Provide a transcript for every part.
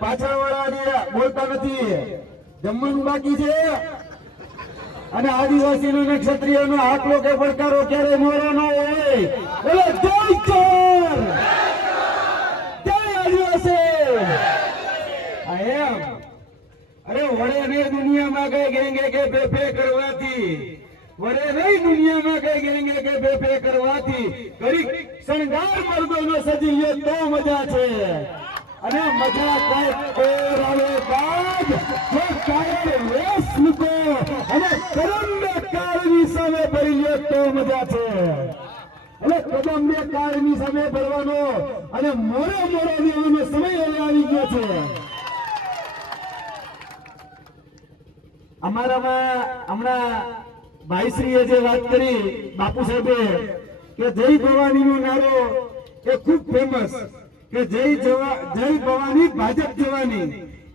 પાછળવાળા બોલતા નથી, જમવાનું બાકી છે અને આદિવાસીનો ને ક્ષત્રિયનો આટલો કે પડકારો ક્યારે મોરો ન હોય. બોલો જય ચોર, જય આદિવાસી. એમ અરે વડે નહીં દુનિયામાં કઈ ગેંગે કે બેફે કરવાથી, વડે નહીં દુનિયામાં કઈ ગેંગે કે બેફે કરવાથી ઘડી શણગાર મર્દોનો સજી લ્યો તો મજા છે. અને મજા કઈક ઓર આવે બાદ જો કાયર વેશ મૂકો અને કરંબે કાળની સામે ભરી લ્યો તો મજા છે. એટલે કદંબે કાળની સામે ભરવાનો અને મોરે મોરે દેવાનો સમય હવે આવી ગયો છે. અમારામાં હમણાં ભાઈશ્રીએ જે વાત કરી બાપુ સાહેબે કે જય ભવાનીનો નારો એ ખૂબ ફેમસ કે જય ભવાની ભાજપ જવાની.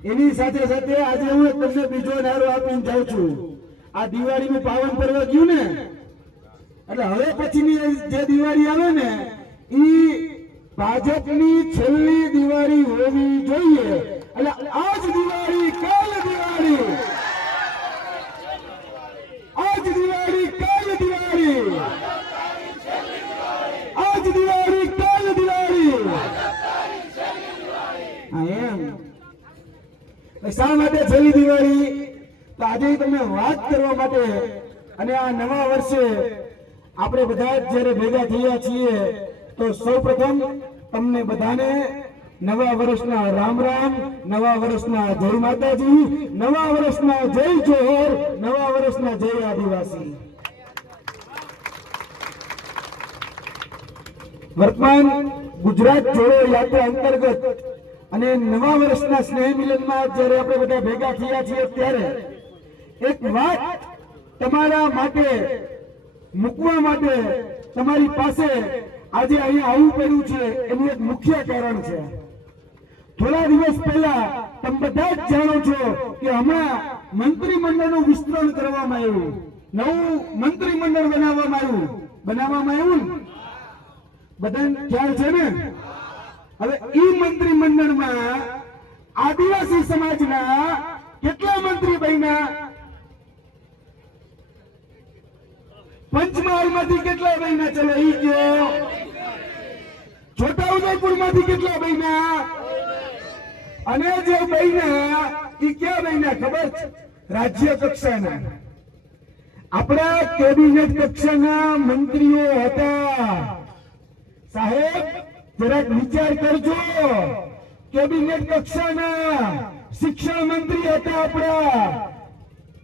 એની સાથે સાથે આજે હું તમને બીજો નારો આપીને જાઉં છું. આ દિવાળીનું પાવન પર્વ ગયું ને, એટલે હવે પછીની જે દિવાળી આવે ને એ ભાજપની છેલ્લી દિવાળી હોવી જોઈએ. એટલે આજ દિવાળી કાલ દિવાળી, આજ દિવાળી કાલ દિવાળી, આજ દિવાળી કાલ દિવાળી. શા માટે છેલ્લી દિવાળી? તો આજે તમને વાત કરવા માટે અને આ નવા વર્ષે આપણે બધા જ જયારે ભેગા થયા છીએ તો સૌપ્રથમ તમને બધાને નવા વર્ષના રામ રામ, નવા વર્ષના જય માતાજી, નવા વર્ષના જય જોહર, નવા વર્ષના જય આદિવાસી. વર્તમાન ગુજરાત જોડો યાત્રા અંતર્ગત અને નવા વર્ષના સ્નેહ મિલનમાં જ્યારે આપણે બધા ભેગા થયા છીએ ત્યારે એક વાત તમારા માટે મૂકવા માટે તમારી પાસે આજે અહીંયા આવવું પડ્યું છે. એનું એક મુખ્ય કારણ છે, થોડા દિવસ પહેલા તમે બધા જ જાણો છો કે હમણાં મંત્રીમંડળનું વિસ્તરણ કરવામાં આવ્યું, નવું મંત્રીમંડળ બનાવવામાં આવ્યું. બધાને ખ્યાલ છે ને? હવે ઈ મંત્રીમંડળમાં આદિવાસી સમાજના કેટલા મંત્રી બન્યા? પંચમહાલમાંથી કેટલા બન્યા? ચલો ઈ કયો. છોટાઉદેપુર માંથી કેટલા બન્યા? અને જે બન્યા ઈ ક્યાં બન્યા ખબર છે? રાજ્ય કક્ષાના. આપણા કેબિનેટ કક્ષાના મંત્રીઓ હતા. સાહેબ જરાક વિચાર કરજો, કેબિનેટ કક્ષાના શિક્ષણ મંત્રી હતા આપણા,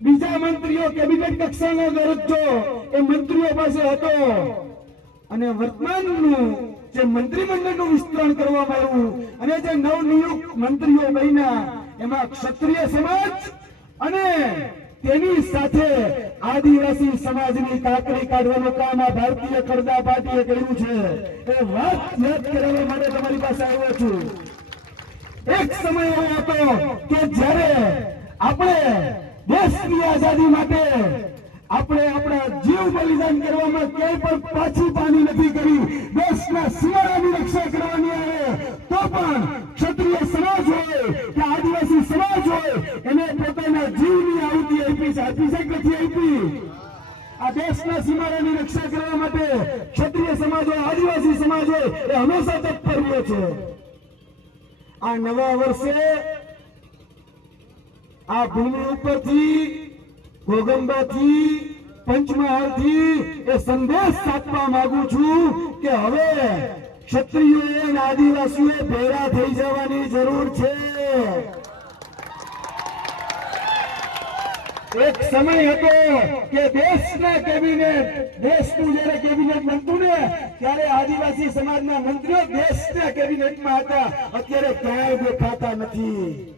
બીજા મંત્રીઓ કેબિનેટ કક્ષાના દરજ્જો એ મંત્રીઓ પાસે હતો. અને વર્તમાનનું જે મંત્રીમંડળનું વિસ્તરણ કરવામાં આવ્યું અને જે નવનિયુક્ત મંત્રીઓ બન્યા એમાં ક્ષત્રિય સમાજ અને તેની સાથે આદિવાસી સમાજની કાકરી કાઢવાનું કામ આ ભારતીય કરદા પાર્ટીએ કર્યું છે. એ વાત યાદ કરાવવા માટે તમારી પાસે આવ્યો છું. એક સમય એવો હતો કે જ્યારે આપણે દેશની આઝાદી માટે આપણે આપણા જીવ બલિદાન કરવામાં ક્યાંય પણ પાછી પાની નથી કરી. દેશના સીમાડાની રક્ષા કરવાની આવે તો પણ ક્ષત્રિય સમાજ હોય કે આદિવાસી સમાજ હોય એને પોતાના જીવની આહુતિ આપી છે. આપી છે કે નથી આપી? આ દેશના સીમાડાની રક્ષા કરવા માટે ક્ષત્રિય સમાજ હોય, આદિવાસી સમાજ હોય એ હંમેશા તત્પર રહ્યો છે. આ નવા વર્ષે આ ભૂમિ ઉપરથી, ઘોગંબાથી, પંચમહાલથી એ સંદેશ આપવા માંગુ છું કે હવે ક્ષત્રિયોએ અને આદિવાસીઓએ ભેગા થઈ જવાની જરૂર છે. એક સમય હતો કે દેશના કેબિનેટ, દેશનું જયારે કેબિનેટ બનતું ને ત્યારે આદિવાસી સમાજના મંત્રીઓ દેશના કેબિનેટમાં હતા. અત્યારે ક્યાંય દેખાતા નથી.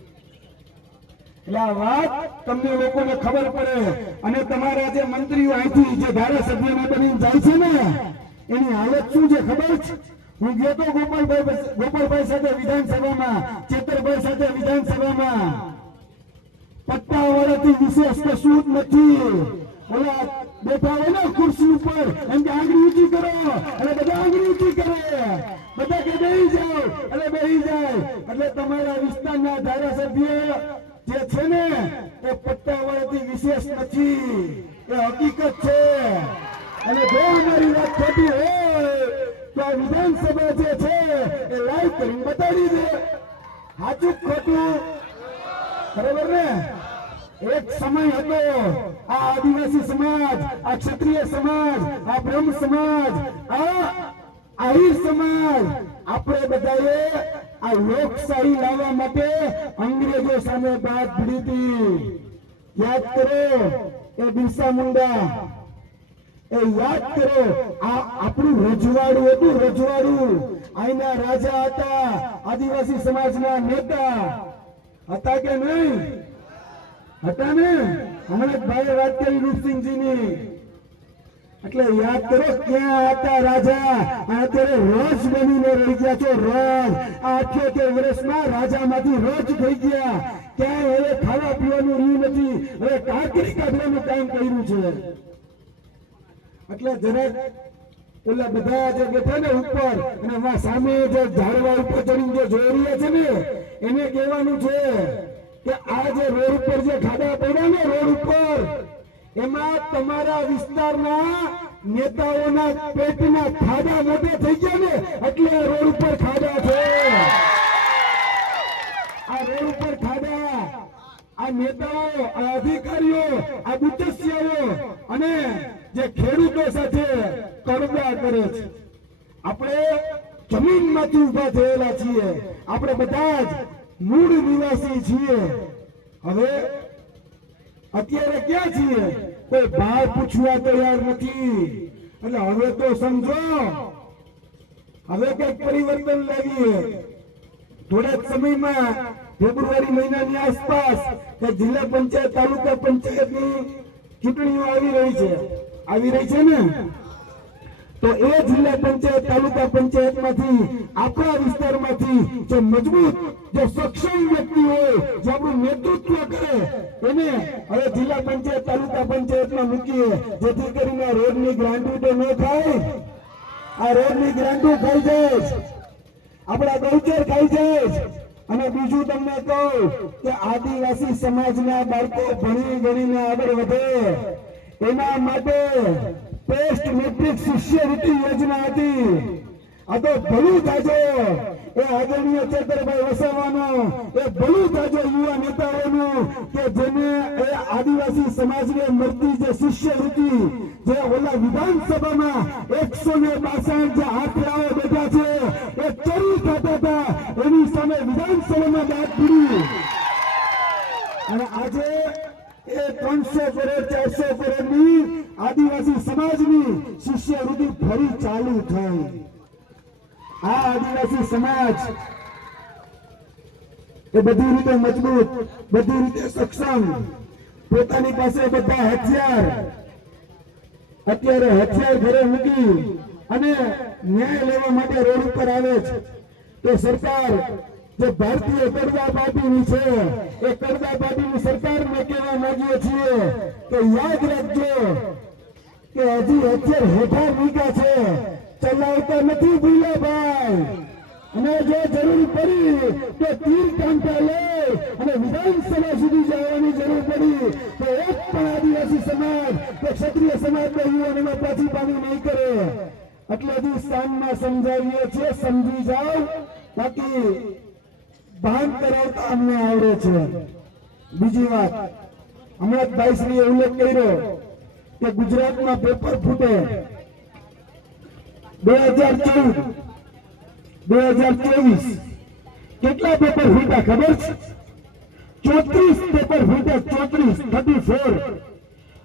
એટલે આ વાત તમને લોકોને ખબર પડે અને તમારા જે મંત્રીઓ અહીંથી જે ધારાસભ્યોમાં બની જાય છે ને એની હાલત શું છે ખબર છે? હું ગયો તો ગોપાલભાઈ સાથે વિધાનસભામાં, ચેતરભાઈ સાથે વિધાનસભામાં. પટ્ટાવાળાથી વિશેષ કશું જ નથી. ઓલા બેઠા હોય ને ખુરશી ઉપર એમ કે આંગળી ઊંચી કરો અને બધા આંગળી ઊંચી કરે, બધા કે બેસી જાઓ. એટલે બેસી જાય એટલે તમારા વિસ્તારના ધારાસભ્ય જે છે ને એ પટ્ટાવાળાથી વિશેષ નથી, એ હકીકત છે. અને જો અમારી વાત ખોટી હોય તો આ વિધાનસભા જે છે એ લાઈવ કરીને બતાવી દે, સાચું ખોટું, બરોબર ને? એક સમય હતો આ આદિવાસી સમાજ, આ ક્ષત્રિય સમાજ, આ બ્રહ્મ સમાજ, આ આહિર સમાજ, આપણે બધાએ આ લોકશાહી લાવવા માટે અંગ્રેજો સામે બાદ ભરી હતી. યાદ કરો એ બિરસા મુંડા, એ યાદ કરો આ આપણું રજવાડું હતું, રજવાડું. અહીંના રાજા હતા, આદિવાસી સમાજના નેતા હતા કે નહીં હતા ને? હમણાં ભાઈ વાત કરી રૂપસિંહજીની, એટલે યાદ કરો ક્યાં હતા રાજા, અત્યારે રોજ બનીને રહી ગયા છો. રોજ આ 78 વર્ષમાં રાજામાંથી રોજ થઈ ગયા. ક્યાંય હવે ખાવા પીવાનું રહ્યું નથી, હવે કાકરી કાઢવાનું કામ કર્યું છે. એટલે જરાક ઓલા બધા જે બેઠા ને ઉપર અને સામે જે ઝાડવા ઉપર ચડીને જે જોઈ રહ્યા છે ને એને કહેવાનું છે કે આ જે રોડ ઉપર જે ખાડા પડ્યા ને રોડ ઉપર, એમાં તમારા વિસ્તારના નેતાઓના પેટના ખાડા મોટે થઈ ગયા ને એટલે રોડ ઉપર ખાડા છે. આ રોડ ઉપર ખાડા, આ નેતાઓ, આ અધિકારીઓ, આ બુટસિયાઓ અને જે ખેડૂતો સાથે કડવા કરે છે. આપણે જમીનમાંથી ઉભા થયેલા છીએ, આપણે બધા જ મૂળ નિવાસી છીએ. હવે અત્યારે ક્યાં છીએ? કોઈ ભાવ પૂછવા તૈયાર નથી. એટલે હવે તો સમજો, હવે કઈક પરિવર્તન લાવીએ. થોડા જ સમયમાં ફેબ્રુઆરી મહિનાની આસપાસ જિલ્લા પંચાયત, તાલુકા પંચાયતની ચૂંટણીઓ આવી રહી છે ને? તો એ જિલ્લા પંચાયત, તાલુકા પંચાયતમાંથી આપણા વિસ્તારમાંથી જે મજબૂત, જે સક્ષમ વ્યક્તિ હોય, જે આપણું નેતૃત્વ કરે, એને હવે જિલ્લા પંચાયત, તાલુકા પંચાયતમાં મૂકીએ, જેથી કરીને રોડની ગ્રાન્ટો તો ન થાય. આ રોડની ગ્રાન્ટો ખાઈ જાય, આપણા ગૌચર ખાઈ જાય. અને બીજું તમને કહું કે આદિવાસી સમાજના બાળકો ભણી ગણીને આગળ વધે એના માટે પોસ્ટ મેટ્રિક શિષ્યવૃત્તિ યોજના હતી. આ તો ભલું થાજો એ આદરણીય ચેતરભાઈ વસાવાનો, એ ભલું થાજો યુવા નેતાઓનું કે જેને એ આદિવાસી સમાજને મળતી જે શિષ્યવૃત્તિ, જે ઓલા વિધાનસભામાં 162 જે આંકડાઓ બેઠા છે એ ચોરી થતા હતા, એની સામે વિધાનસભામાં દાદ પડી. અને આજે એ 300 કરોડ 400 કરોડની આદિવાસી સમાજની શિષ્યવૃત્તિ ફરી ચાલુ થઈ. આ આદિવાસી સમાજ એ બધી રીતે મજબૂત, બધી રીતે સક્ષમ, પોતાની પાસે બધા હથિયાર, અત્યારે હથિયાર ઘરે મૂકી અને ન્યાય લેવા માટે રોડ ઉપર આવે છે. તો સરકાર જે ભારતીય કરદા પાર્ટીની છે, એ કરદા પાર્ટીની સરકારને કહેવા માંગીએ છીએ કે યાદ રાખજો કે હજી હથિયાર હેઠા મૂક્યા છે, ચલાવતા નથી ભૂલ્યા ભાઈ. અને જો જરૂર પડી તો તીર કાંટા લે અને વિધાનસભા સુધી જવાની જરૂર પડી તો એક પણ આદિવાસી સમાજ કે ક્ષત્રિય સમાજના યુવાનોને પાછી પાણી નહીં કરે. એટલે હજી સ્થાનમાં સમજાવીએ છીએ, સમજી જાઓ, બાકી ભાન કરાવતા અમને આવડે છે. બીજી વાત, હમણાં ભાઈશ્રીએ ઉલ્લેખ કર્યો કે ગુજરાતમાં પેપર ફૂટે. 2014-2024 કેટલા પેપર ફૂટા ખબર છે? 34 પેપર ફૂટા, 34.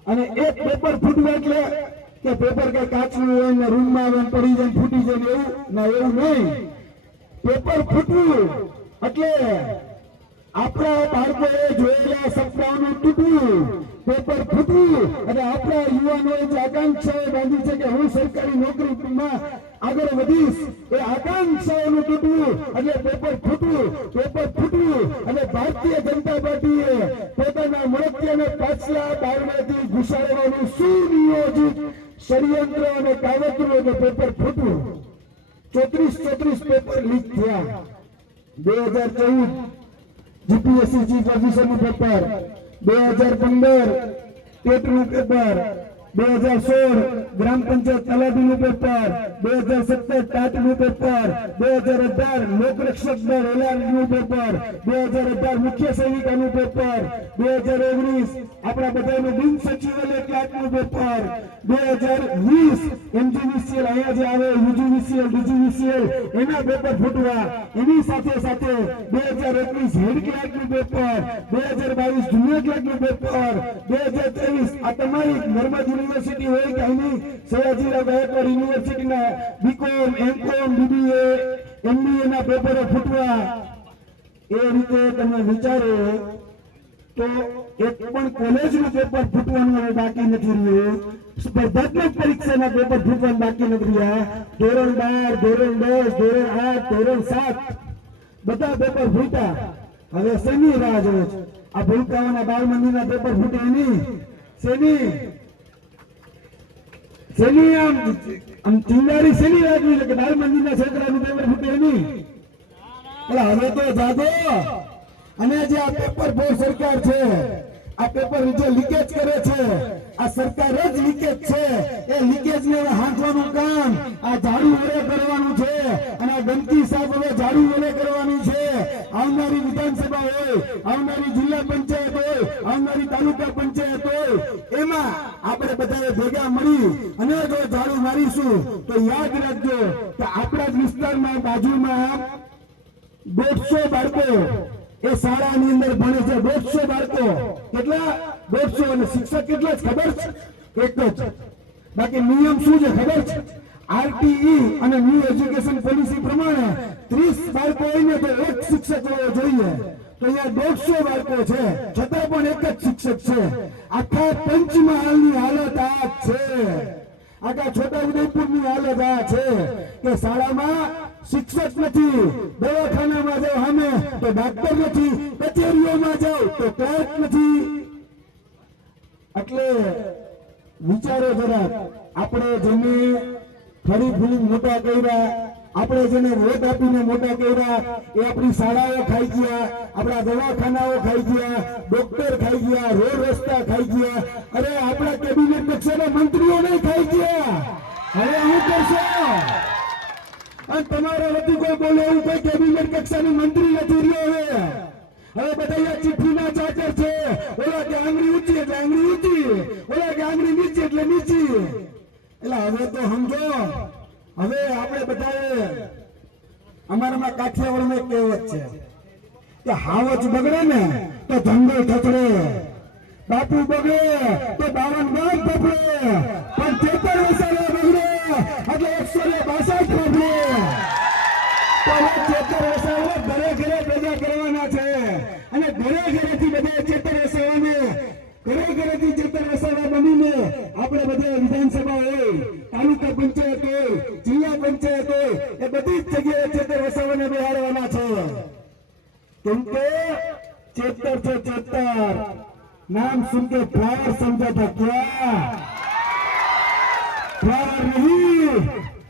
અને એક પેપર ફૂટવા એટલે કે પેપર કઈ કાચનું હોય ને રૂમમાં આવે પડી જાય ફૂટી જાય એવું ના, એવું નહીં. પેપર ફૂટવું એટલે આપણા બાળકોએ જોયેલા સપનાઓનું તૂટવું, પેપર ફૂટવું. અને આપણા યુવાનોએ જે આકાંક્ષાઓ બાંધી છે કે હું સરકારી નોકરીમાં આગળ વધીશ, એ આકાંક્ષાઓનું તૂટવું એટલે પેપર ફૂટવું. અને ભારતીય જનતા પાર્ટીએ પોતાના મળતિયાને પાછલા બારણાથી ઘુસાડવાનું સુનિયોજિત ષડયંત્ર અને કાવતરું અને પેપર ફૂટવું. 34 પેપર લીક થયા. 2014 જીપીએસસી ચીફ ઓફિસરનું પેપર, 2015 ટેટનું પેપર, 2016 ગ્રામ પંચાયત તલાટીનું પેપર, 2017 ટાટનું પેપર, 2018 લોકરક્ષક દળ એલઆરનું પેપર, 2018 મુખ્ય સૈનિકોનું પેપર, 2019 આપણા બધાનું બિન સચિવાલય ક્લાર્કનું પેપર, 2020 એમજીવીસીએલ અહીંયા જે આવે યુજીવીસીએલ ડીજીવીસીએલ એના પેપર ફૂટવા. એની સાથે સાથે 2021 હેડ ક્લાર્કનું પેપર, 2022 જુનિયર ક્લાર્કનું પેપર, 2023 આ તમારી નર્મદ યુનિવર્સિટી હોય કે અહીંની સયાજીરાવ ગાયકવાડ યુનિવર્સિટીના બીકોમ એમકોમ બીબીએ એમબીએ ના પેપરો ફૂટવા. એ રીતે તમે વિચારો તો એક પણ કોલેજનું પેપર ફૂટવાનું હવે બાકી નથી રહ્યું. સ્પર્ધાત્મક પરીક્ષાના પેપર ફૂટવાનું બાકી નથી રહ્યા. ધોરણ 12 ધોરણ 10 ધોરણ 8 ધોરણ 7 બધા પેપર ફૂટ્યા. હવે શેની રાહ જોવે છે? આ ભૂલકાઓના બાળ મંદિરના પેપર ફૂટે નહીં. શેની આમ ચિંગારી શેની રાહ જોઈ કે બાળ મંદિરના છોકરાનું પેપર ફૂટે નહીં? એટલે હવે તો જાગો. અને જે આ પેપર બોર્ડ સરકાર છે, આ પેપર જે લીકેજ કરે છે, આ સરકાર જ લીકેજ છે. એ લીકેજ ને હાંકવાનું કામ આ ઝાડુ વડે કરવાનું છે. અને આ ગંદકી સાફ હવે ઝાડુ વડે કરવાની છે. આવનારી વિધાનસભા હોય, આવનારી જિલ્લા પંચાયત હોય, આવનારી તાલુકા પંચાયત હોય, એમાં આપણે બધાએ ભેગા મળી અને જો ઝાડુ મારીશું તો યાદ રાખજો કે આપણા જ વિસ્તારમાં બાજુમાં 150 બાળકો એ શાળાની અંદર ભણે છે. 150 બાળકો. કેટલા? 150. અને શિક્ષક કેટલા છે ખબર છે? એક જ. બાકી નિયમ શું છે ખબર છે? આરટીઈ અને ન્યૂ એજ્યુકેશન પોલિસી પ્રમાણે 30 બાળકો હોય ને તો એક શિક્ષક હોવો જોઈએ. તો અહીંયા 150 બાળકો છે, છતાં પણ એક જ શિક્ષક છે. આખા પંચમહાલની હાલત આ છે. આખા છોટાઉદેપુરની હાલત આ છે કે શાળામાં શિક્ષક નથી, દવાખાનામાં જાઓ સામે તો ડાક્ટર નથી, કચેરીઓમાં જાઓ તો ક્લાર્ક નથી. એટલે વિચારો જરા. આપણે જેને ફરી ફરી મોટા કર્યા, આપણે જેને વોટ આપીને મોટા કર્યા, એ આપણી શાળાઓ ખાઈ ગયા, આપણા દવાખાનાઓ ખાઈ ગયા, ડોક્ટર ખાઈ ગયા, રોડ રસ્તા ખાઈ ગયા. અરે આપણા કેબિનેટ કક્ષાના મંત્રીઓ નહીં ખાઈ ગયા. હવે શું કરશો? અને તમારા વતી કોઈ બોલે એવું કોઈ કેબિનેટ કક્ષાનું મંત્રી નથી રહ્યો. હવે બધા ચિઠ્ઠીના ચાચર છે. ઓલા કે આંગળી ઊંચી એટલે આંગળી ઊંચી, ઓલા કે આંગળી નીચી એટલે નીચી. એટલે હવે તો સમજો. હવે આપણે બધાએ અમારામાં કાઠિયાવાડમાં એક કહેવત છે કે હાવજ બગડે ને તો જંગલ થથડે, બાપુ બગડે તો 52 ગામ થથડે, પણ 73 વસાવા બગડે એટલે 162 થથડે. તો 73 વસાવા ઘરે ઘરે ભેગા કરવાના છે. અને ઘરે ઘરેથી બધા 73 વસાવાને ઘરે ઘરેથી 73 વસાવા બનીને આપણે બધા વિધાનસભા હોય, તાલુકા પંચાયત હોય, જિલ્લા પંચાયત હોય, એ બધી જ જગ્યાએ 73 વસાવાને બેહાડવાના છે. કેમ કે 73 છે 73. नाम सुन के फ्लावर समझा था क्या? फ्लावर नहीं,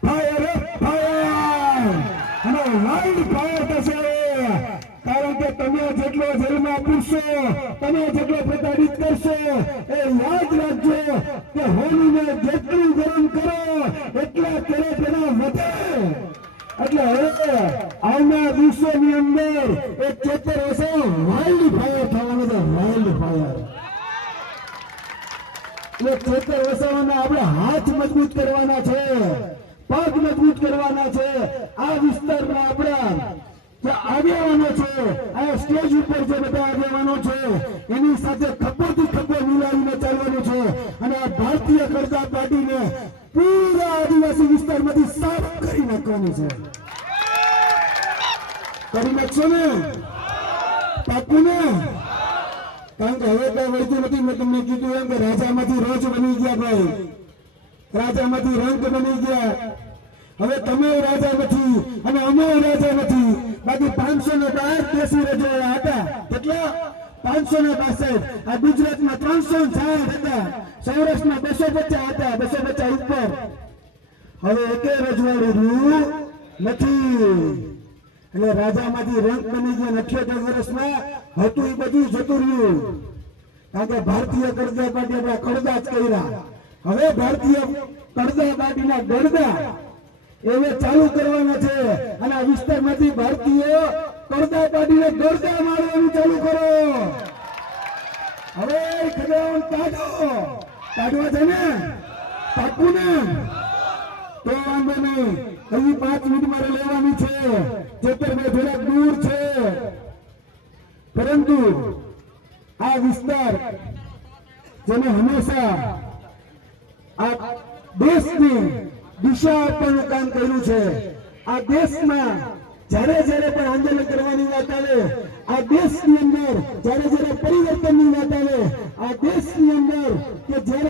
फायर फायर. અને વાઇલ્ડ ફાયર થશે. કારણ કે તમે જેટલો જેલમાં પૂરશો, તમે જેટલો પ્રતાડિત કરશો, એ યાદ રાખજો કે હોલીને જેટલું ગરમ કરો એટલા તેરે તેના વધે. એટલે હવે આવનાર દિવસોની અંદર એક 73 વર્ષે વાઇલ્ડ ફાયર થવાનો છે. વાઇલ્ડ ફાયર એટલે 73 વર્ષોના આપણે હાથ મજબૂત કરવાના છે, પગ મજબૂત કરવાના છે. આ વિસ્તારમાં આપણા જે આગેવાનો છે, આ સ્ટેજ ઉપર જે બધા આગેવાનો છે, એની સાથે ખભોથી ખભો મિલાવીને ચાલવાનું છે. અને આ ભારતીય જનતા પાર્ટીને પૂરા આદિવાસી વિસ્તારમાંથી સાફ કરી નાખવાની છે. કરી નાખશો ને? પાકું ને? કારણ કે હવે કઈ વળતું નથી. મેં તમને કીધું એમ કે રાજામાંથી રોજ બની ગયા ભાઈ, રાજામાંથી રંગ બની ગયા. હવે તમે રાજા નથી અને અમે રાજા નથી. બાકી 512 દેશી રજવાડા હતા. કેટલા? 562. આ ગુજરાતમાં 360 હતા, સૌરાષ્ટ્રમાં 250 હતા, 250 ઉપર. હવે એકે રજવાડું રહ્યું નથી. એટલે રાજામાંથી રંગ બની ગયા 78 વર્ષમાં હતું એ બધું જતું રહ્યું. કારણ કે ભારતીય કરદા પાર્ટી આપણા કરદા જ કર્યા. હવે ભારતીય કરદા પાર્ટીના ગરદા એને ચાલુ કરવાના છે અને આ વિસ્તારમાંથી ભારતીય કરદા પાર્ટીને ગરદા મારવાનું ચાલુ કરો. હવે ખડાવણ કાઢવા છે ને, પાકું ને? તો વાંધો નહીં, હજી 5 મિનિટ મારે લેવાની છે. ચેતરભાઈ થોડાક દૂર છે, પરંતુ આ વિસ્તાર જેને હંમેશા આ દેશની દિશા આપવાનું કામ કર્યું છે. આ દેશમાં જ્યારે જ્યારે પણ આંદોલન કરવાની વાત આવે, આ દેશની અંદર જ્યારે જ્યારે પરિવર્તનની વાત આવે, આ દેશની અંદર કે જ્યારે